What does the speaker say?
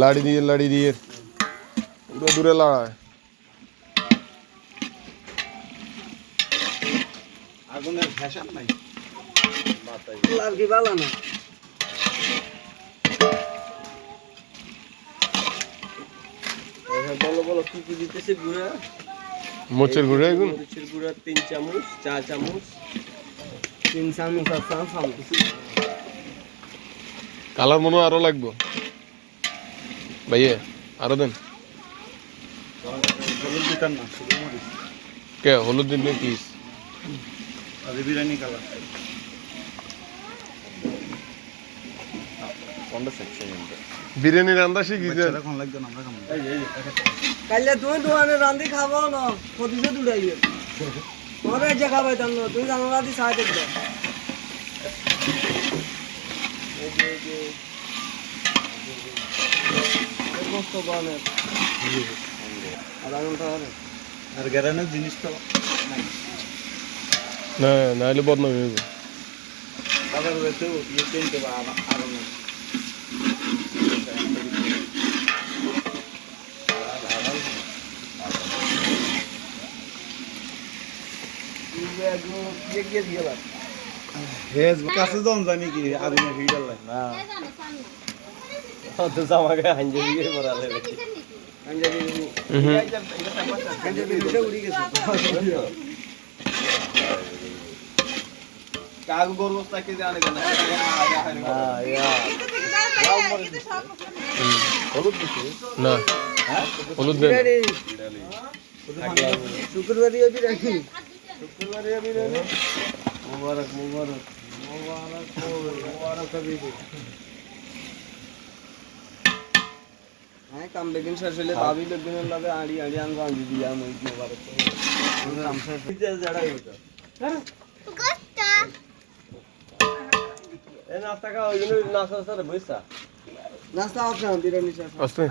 লাড়ি দিয়ে পুরো দূরে লড়ায় আগুনের ফ্যাশন নাই আর কি ভালো না বলো কি কি দিতেছে গুঁড়া মোচের গুঁড়ো এখন মরিচের গুঁড়া 3 চামচ 4 চামচ 3 চামচ আর 4 চামচ কালার মনে হয় আরো লাগবে ভাইয়া আরো দেন হলুদ দিতাম না শুধু মরিচ কে হলুদ দিন কি আর বিরিয়ানি কালার বিরিয়ানি রান্না শিখিছে এখন লাগবে না আমরা কেমন কাইলে তুমি দোকানে রান্ধি খাবো না প্রতিশোধ উঠাইবে তোরে যে খাবাই তার না তুমি জানো না দি সাইড দেখবে মস্ত বানে আর আঙুলটা আরে আর গ্যারানের জিনিস তো না নাইলে বদনাম হইব বাজার হয়েছে ইয়ে কিনতে বা আরো না হেজ কাছে জন জানি কি আগুনে হিটার লাগে না তো জামাকে হাঞ্জে দিয়ে পড়ালে হাঞ্জে দিয়ে উড়ি গেছে কাগ গরু তাকে জানে কেন হলুদ দিছে না হলুদ দেন শুক্রবারই হবে রাখি শুক্রবারই হবে রে মুবারক মুবারক মুবারক মুবারক হবে হ্যাঁ কাম বেগিন শেষ হলে ভাবি লোকজনের লাগে আড়ি আড়ি আন গাঁজি দিয়া মই মুবারক কাম শেষ হইতে জড়া হইতো এ নাস্তা খাও ওইগুলো নাস্তা সাথে বইসা নাস্তা আপনার বিরিয়ানি শেষ আস্তে